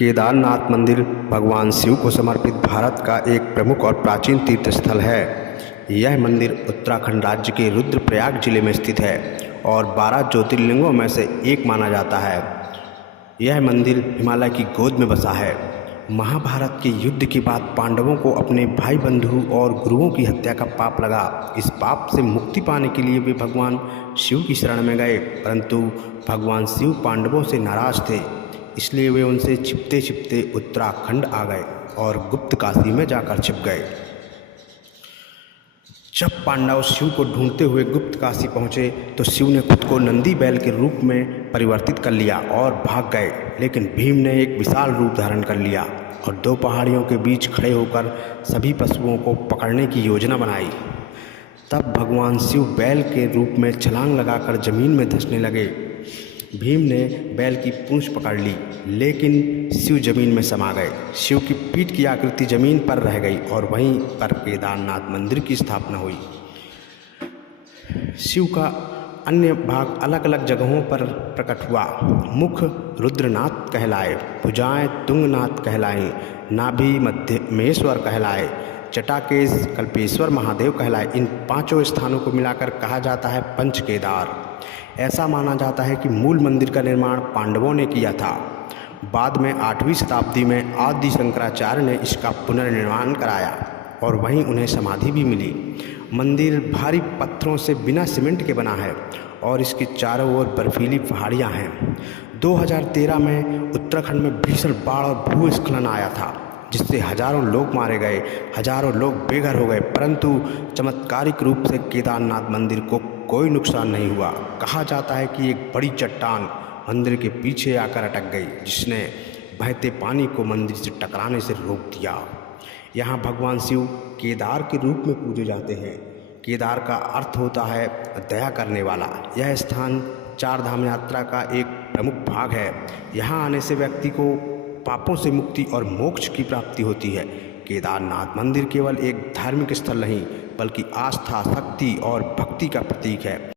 केदारनाथ मंदिर भगवान शिव को समर्पित भारत का एक प्रमुख और प्राचीन तीर्थ स्थल है। यह मंदिर उत्तराखंड राज्य के रुद्रप्रयाग जिले में स्थित है और 12 ज्योतिर्लिंगों में से एक माना जाता है। यह मंदिर हिमालय की गोद में बसा है। महाभारत के युद्ध के बाद पांडवों को अपने भाई बंधु और गुरुओं की हत्या का पाप लगा। इस पाप से मुक्ति पाने के लिए वे भगवान शिव की शरण में गए, परंतु भगवान शिव पांडवों से नाराज थे, इसलिए वे उनसे छिपते छिपते उत्तराखंड आ गए और गुप्त काशी में जाकर छिप गए। जब पांडव शिव को ढूंढते हुए गुप्त काशी पहुँचे तो शिव ने खुद को नंदी बैल के रूप में परिवर्तित कर लिया और भाग गए, लेकिन भीम ने एक विशाल रूप धारण कर लिया और 2 पहाड़ियों के बीच खड़े होकर सभी पशुओं को पकड़ने की योजना बनाई। तब भगवान शिव बैल के रूप में छलांग लगाकर जमीन में धंसने लगे। भीम ने बैल की पूंछ पकड़ ली, लेकिन शिव जमीन में समा गए। शिव की पीठ की आकृति जमीन पर रह गई और वहीं पर केदारनाथ मंदिर की स्थापना हुई। शिव का अन्य भाग अलग अलग जगहों पर प्रकट हुआ। मुख रुद्रनाथ कहलाए, भुजाएं तुंगनाथ कहलाएं, नाभि मध्यमेश्वर कहलाए, जटाकेश कल्पेश्वर महादेव कहलाए। इन 5 स्थानों को मिलाकर कहा जाता है पंच केदार। ऐसा माना जाता है कि मूल मंदिर का निर्माण पांडवों ने किया था। बाद में 8वीं शताब्दी में आदि शंकराचार्य ने इसका पुनर्निर्माण कराया और वहीं उन्हें समाधि भी मिली। मंदिर भारी पत्थरों से बिना सीमेंट के बना है और इसके चारों ओर बर्फीली पहाड़ियाँ हैं। 2013 में उत्तराखंड में भीषण बाढ़ और भूस्खलन आया था, जिससे हजारों लोग मारे गए, हजारों लोग बेघर हो गए, परंतु चमत्कारिक रूप से केदारनाथ मंदिर को कोई नुकसान नहीं हुआ। कहा जाता है कि एक बड़ी चट्टान मंदिर के पीछे आकर अटक गई, जिसने बहते पानी को मंदिर से टकराने से रोक दिया। यहाँ भगवान शिव केदार के रूप में पूजे जाते हैं। केदार का अर्थ होता है दया करने वाला। यह स्थान 4 धाम यात्रा का एक प्रमुख भाग है। यहाँ आने से व्यक्ति को पापों से मुक्ति और मोक्ष की प्राप्ति होती है। केदारनाथ मंदिर केवल एक धार्मिक स्थल नहीं, बल्कि आस्था, शक्ति और भक्ति का प्रतीक है।